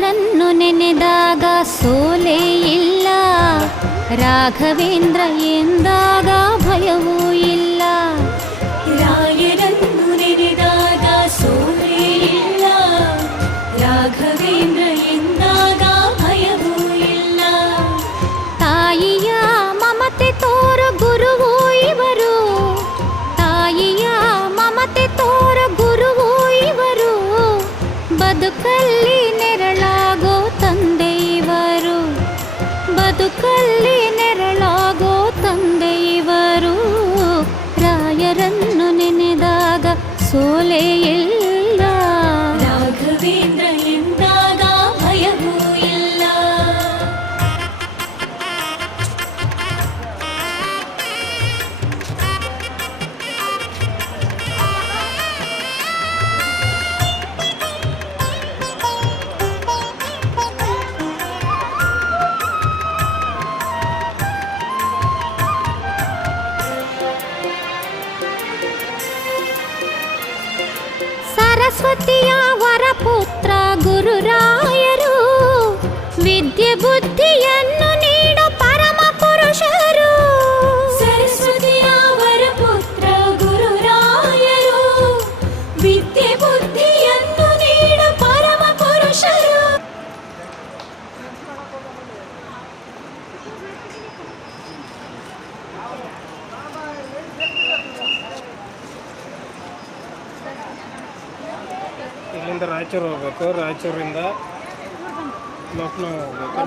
ರಾಯರನ್ನು ನೆನೆದಾಗ ಸೋಲೇ ಇಲ್ಲ, ರಾಘವೇಂದ್ರ ಎಂದಾಗ ಭಯವೂ ಇಲ್ಲ. ರಾಯರನ್ನು ನೆನೆದಾಗ ಸೋಲೇ ಇಲ್ಲ, ರಾಘವೇಂದ್ರ ಎಂದಾಗ ಭಯವೂ ಇಲ್ಲ. ತಾಯಿಯ ಮಮತೆ ತೋರ ಗುರುವು ಇವರು, ತಾಯಿಯ ಮಮತೆ ತೋರ ಗುರುವು ಇವರು, ಬದುಕಲ್ಲಿ ನೆರಳಾಗೋ ತಂದೆ ಇವರು, ಬದುಕಲ್ಲಿ ನೆರಳಾಗೋ ತಂದೆ ಇವರು. ರಾಯರನ್ನು ನೆನೆದಾಗ ಸೋಲೇ ಇಲ್ಲ, ರಾಘವೇಂದ್ರ ಎಂದಾಗ ಭಯವೂ ಇಲ್ಲ. ಸರಸ್ವತಿಯ ವರಪುತ್ರ ಗುರುರಾಯರು, ವಿದ್ಯೆ ಬುದ್ಧಿಯನ್ನು ನೀಡೋ ಪರಮ ಪುರುಷರು. ಸರಸ್ವತಿಯ ವರಪುತ್ರ ಗುರುರಾಯರು, ವಿದ್ಯೆ ಬುದ್ಧಿಯನ್ನು ನೀಡೋ ಪರಮ ಪುರುಷರು. ಇಲ್ಲಿಂದ ರಾಯಚೂರು ಹೋಗ್ಬೇಕು, ರಾಯಚೂರಿಂದ ಲಕ್ನೋ ಹೋಗ್ಬೇಕು.